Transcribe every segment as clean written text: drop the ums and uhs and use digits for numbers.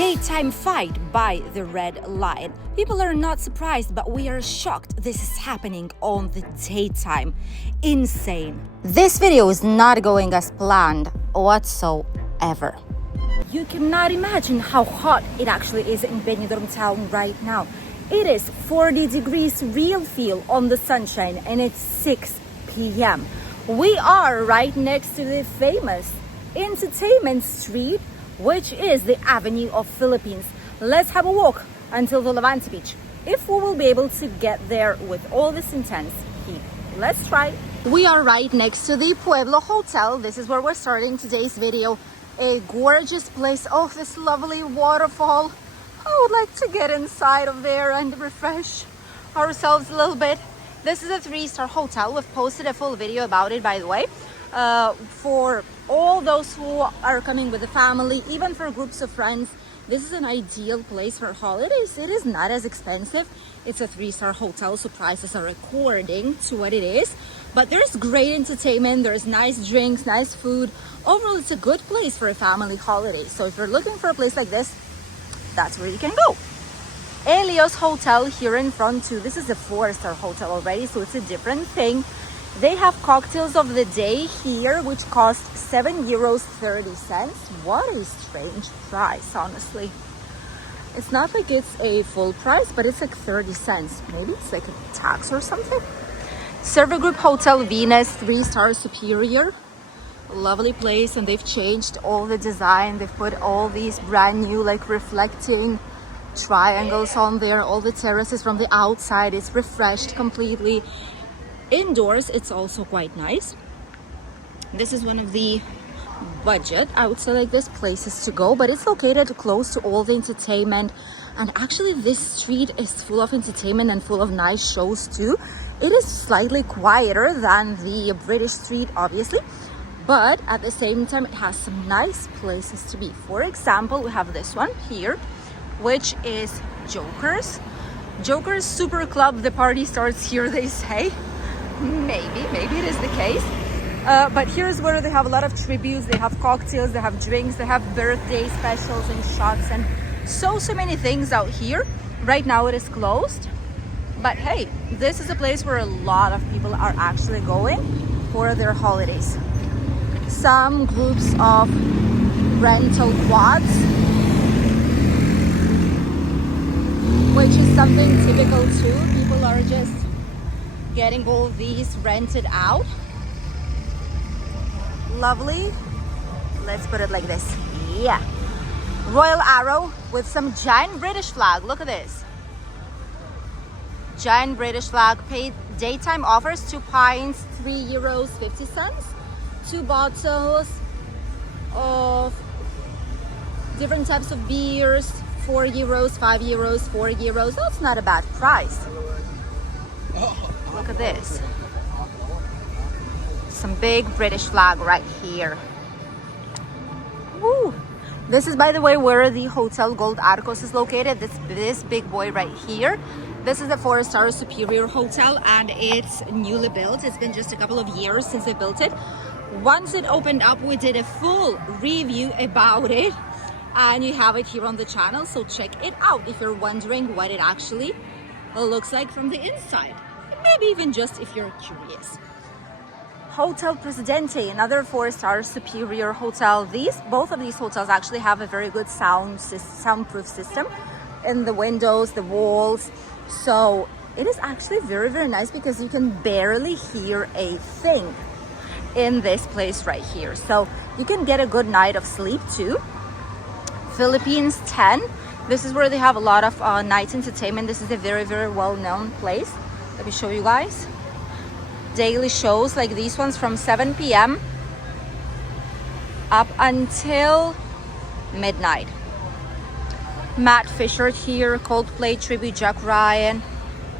Daytime fight by the Red Lion. People are not surprised, but we are shocked this is happening on the daytime. Insane. This video is not going as planned whatsoever. You cannot imagine how hot it actually is in Benidorm town right now. It is 40 degrees real feel on the sunshine and it's 6 p.m. We are right next to the famous entertainment street, which is the Avenue of Philippines. Let's have a walk until the Levante Beach, if we will be able to get there with all this intense heat. Let's try. We are right next to the Pueblo Hotel. This is where we're starting today's video. A gorgeous place. Oh, this lovely waterfall. I would like to get inside of there and refresh ourselves a little bit. This is a 3-star hotel. We've posted a full video about it, by the way, for all those who are coming with a family, even for groups of friends. This is an ideal place for holidays. It is not as expensive. It's a 3-star hotel, so prices are according to what it is. But there's great entertainment, there's nice drinks, nice food. Overall, it's a good place for a family holiday. So if you're looking for a place like this, that's where you can go. Alios Hotel here in front too. This is a 4-star hotel already, so it's a different thing. They have cocktails of the day here, which cost €7.30. What a strange price, honestly. It's not like it's a full price, but it's like 30 cents. Maybe it's like a tax or something. Server Group Hotel Venus, 3-star superior. Lovely place, and they've changed all the design. They've put all these brand new like reflecting triangles on there. All the terraces from the outside, it's refreshed completely. Indoors, it's also quite nice. This is one of the budget, I would say, like this places to go, but it's located close to all the entertainment. And actually this street is full of entertainment and full of nice shows too. It is slightly quieter than the British street, obviously, but at the same time it has some nice places to be. For example, we have this one here, which is Joker's Super Club. The party starts here, they say. Maybe it is the case. But here's where they have a lot of tributes. They have cocktails, they have drinks, they have birthday specials and shots and so many things out here. Right now it is closed, but hey, this is a place where a lot of people are actually going for their holidays. Some groups of rental quads, which is something typical too. People are just getting all these rented out. Lovely. Let's put it like this. Yeah. Royal Arrow with some giant British flag. Look at this. Giant British flag. Paid daytime offers 2 pints, €3.50. 2 bottles of different types of beers, €4, €5, €4. That's not a bad price. Look at this. Some big British flag right here. Woo! This is, by the way, where the Hotel Gold Arcos is located. This big boy right here. This is a 4-star superior hotel and it's newly built. It's been just a couple of years since they built it. Once it opened up, we did a full review about it and you have it here on the channel, so check it out if you're wondering what it actually looks like from the inside. Maybe even just if you're curious. Hotel Presidente, another 4-star superior hotel. Both of these hotels actually have a very good soundproof system in the windows, the walls. So it is actually very nice because you can barely hear a thing in this place right here. So you can get a good night of sleep too. Philippines 10. This is where they have a lot of night entertainment. This is a very well-known place. Let me show you guys. Daily shows like these ones from 7 p.m. up until midnight. Matt Fisher here, Coldplay tribute, Jack Ryan,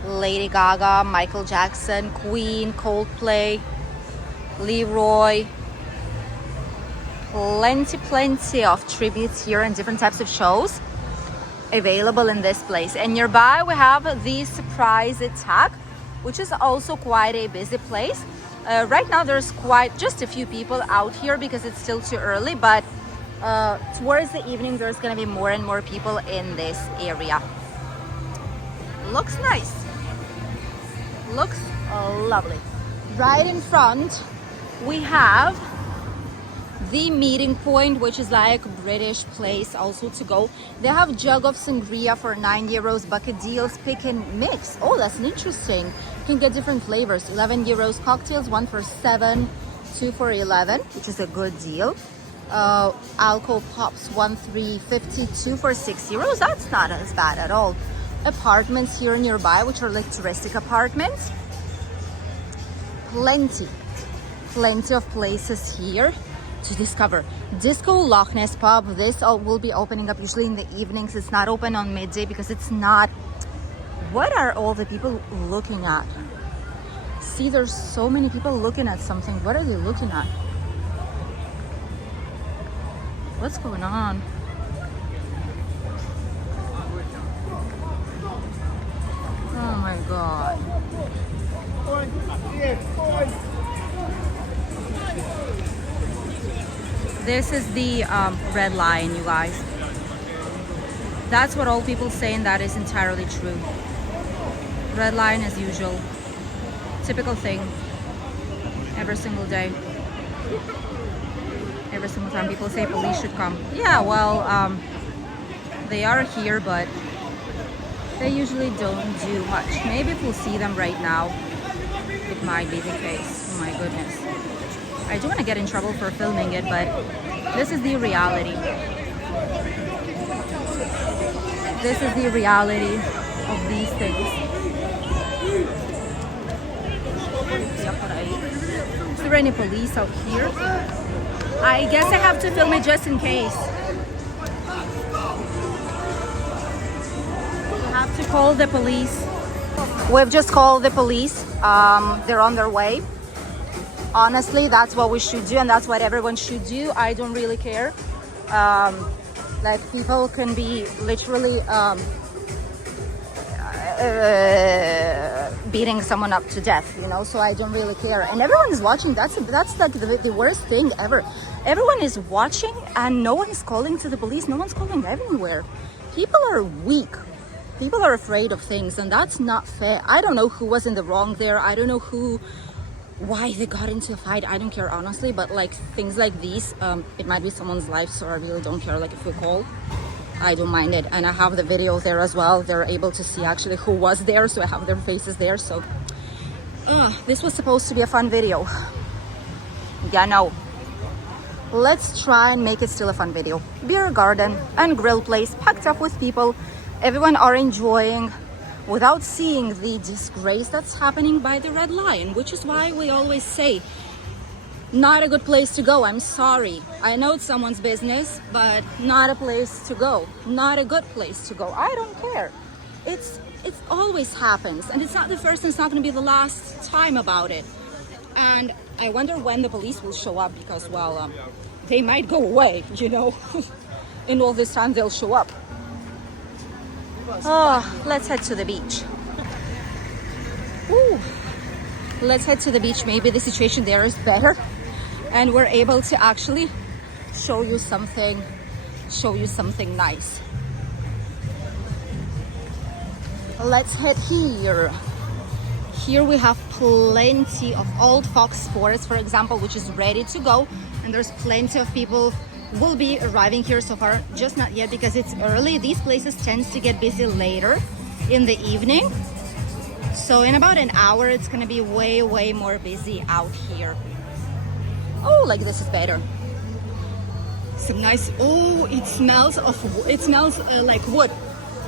Lady Gaga, Michael Jackson, Queen, Coldplay, Leroy. Plenty of tributes here and different types of shows available in this place. And nearby we have the Surprise Attack, which is also quite a busy place. Right now there's just a few people out here because it's still too early, but Towards the evening, there's gonna be more and more people in this area. Looks nice. Looks lovely. Right in front, we have the meeting point, which is like British place also to go. They have jug of sangria for €9, bucket deals, pick and mix. Oh, that's interesting. You can get different flavors. €11 cocktails, one for 7, 2 for 11, which is a good deal. Alcohol pops, 1 3.50, 2 for €6. That's not as bad at all. Apartments here nearby, which are like touristic apartments. Plenty of places here to discover. Disco Loch Ness pub, this all will be opening up usually in the evenings. It's not open on midday because it's not. What are all the people looking at? See, there's so many people looking at something. What are they looking at? What's going on? Oh my god. This is the Red Lion, you guys. That's what all people say, and that is entirely true. Red Lion as usual. Typical thing. Every single day. Every single time people say police should come. Yeah, well, they are here, but they usually don't do much. Maybe if we'll see them right now, it might be the case. Oh my goodness. I don't want to get in trouble for filming it, but this is the reality. This is the reality of these things. Is there any police out here? I guess I have to film it just in case. We have to call the police. We've just called the police. They're on their way. Honestly, that's what we should do, and that's what everyone should do. I don't really care. Like, people can be literally beating someone up to death, you know, so I don't really care. And everyone is watching. That's like the worst thing ever. Everyone is watching and no one is calling to the police. No one's calling anywhere. People are weak. People are afraid of things, and that's not fair. I don't know who was in the wrong there. I don't know why they got into a fight. I don't care, honestly, but like things like these, it might be someone's life, so I really don't care. Like, if we call, I don't mind it. And I have the video there as well. They're able to see actually who was there, so I have their faces there. So this was supposed to be a fun video. Yeah, no, let's try and make it still a fun video. Beer garden and grill place packed up with people. Everyone are enjoying without seeing the disgrace that's happening by the Red Lion, which is why we always say, not a good place to go. I'm sorry. I know it's someone's business, but not a place to go. Not a good place to go. I don't care. It's always happens, and it's not the first and it's not going to be the last time about it. And I wonder when the police will show up, because, well, they might go away, you know. In all this time, they'll show up. Oh, let's head to the beach. Ooh. Let's head to the beach. Maybe the situation there is better and we're able to actually show you something nice. Let's head here. Here we have plenty of Old Fox Sports, for example, which is ready to go, and there's plenty of people will be arriving here. So far, just not yet because it's early. These places tend to get busy later in the evening. So in about an hour, it's gonna be way more busy out here. Oh, like this is better. Some nice, oh, it smells like wood,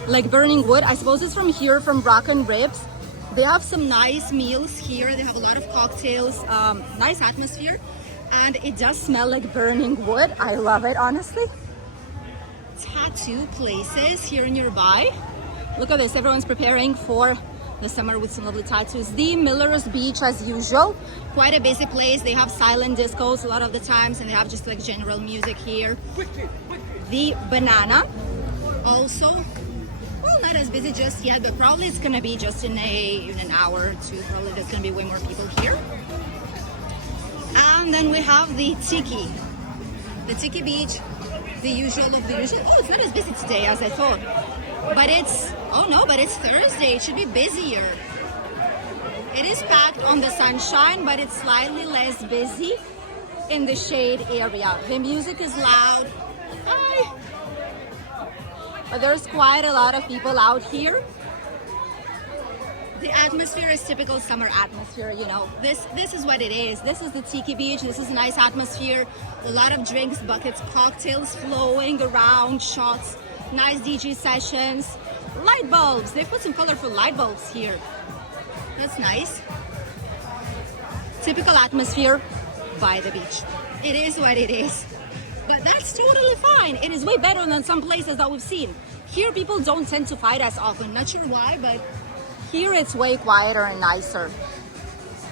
like burning wood. I suppose it's from here, from Bracken Ribs. They have some nice meals here. They have a lot of cocktails, nice atmosphere. And it does smell like burning wood. I love it, honestly. Tattoo places here nearby. Look at this, everyone's preparing for the summer with some lovely tattoos. The Miller's Beach, as usual, quite a busy place. They have silent discos a lot of the times, and they have just like general music here. The Banana, also, well, not as busy just yet, but probably it's gonna be just in an hour or two. Probably there's gonna be way more people here. And then we have the Tiki Beach. the usual of the usual. Oh, it's not as busy today as I thought. But it's, oh no, but it's Thursday. It should be busier. It is packed on the sunshine, but it's slightly less busy in the shade area. The music is loud. Hi. But there's quite a lot of people out here. The atmosphere is typical summer atmosphere, you know. This is what it is. This is the Tiki Beach. This is a nice atmosphere. A lot of drinks, buckets, cocktails flowing around, shots, nice DJ sessions, light bulbs. They put some colorful light bulbs here. That's nice. Typical atmosphere by the beach. It is what it is. But that's totally fine. It is way better than some places that we've seen. Here people don't tend to fight as often. Not sure why, but here it's way quieter and nicer.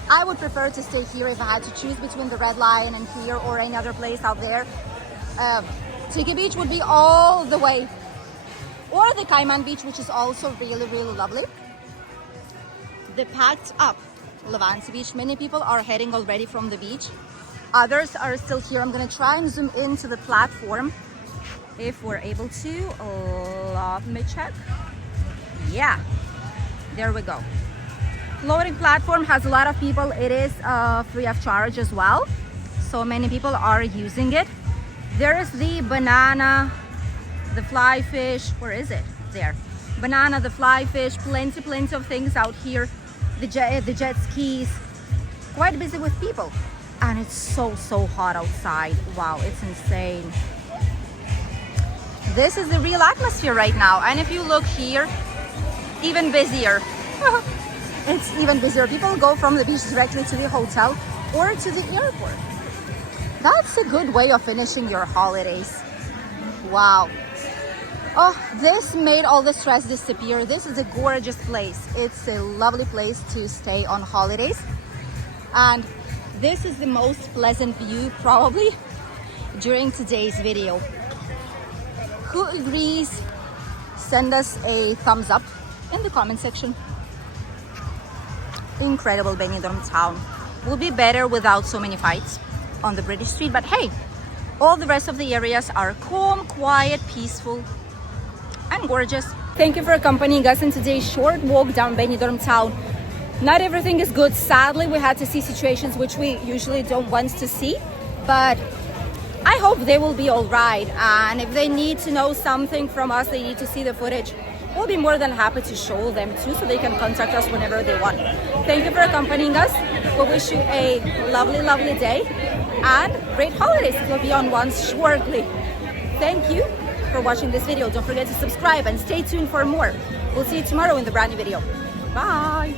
I would prefer to stay here if I had to choose between the Red Lion and here or any other place out there. Tiki Beach would be all the way. Or the Cayman Beach, which is also really, really lovely. The packed up Levante Beach. Many people are heading already from the beach. Others are still here. I'm gonna try and zoom into the platform if we're able to. Let me check. Yeah. There we go. Floating platform has a lot of people. It is free of charge as well. So many people are using it. There is the banana, the fly fish. Where is it? There. Banana, the fly fish, plenty of things out here. The jet skis. Quite busy with people. And it's so hot outside. Wow, it's insane. This is the real atmosphere right now. And if you look here, even busier. It's even busier. People go from the beach directly to the hotel or to the airport. That's a good way of finishing your holidays. Wow. Oh, this made all the stress disappear. This is a gorgeous place. It's a lovely place to stay on holidays. And this is the most pleasant view probably during today's video. Who agrees? Send us a thumbs up in the comment section. Incredible Benidorm town. Will be better without so many fights on the British street, but hey, all the rest of the areas are calm, quiet, peaceful, and gorgeous. Thank you for accompanying us in today's short walk down Benidorm town. Not everything is good. Sadly, we had to see situations which we usually don't want to see, but I hope they will be all right. And if they need to know something from us, they need to see the footage, we'll be more than happy to show them too, so they can contact us whenever they want. Thank you for accompanying us. We wish you a lovely day and great holidays. It will be on once shortly. Thank you for watching this video. Don't forget to subscribe and stay tuned for more. We'll see you tomorrow in the brand new video. Bye.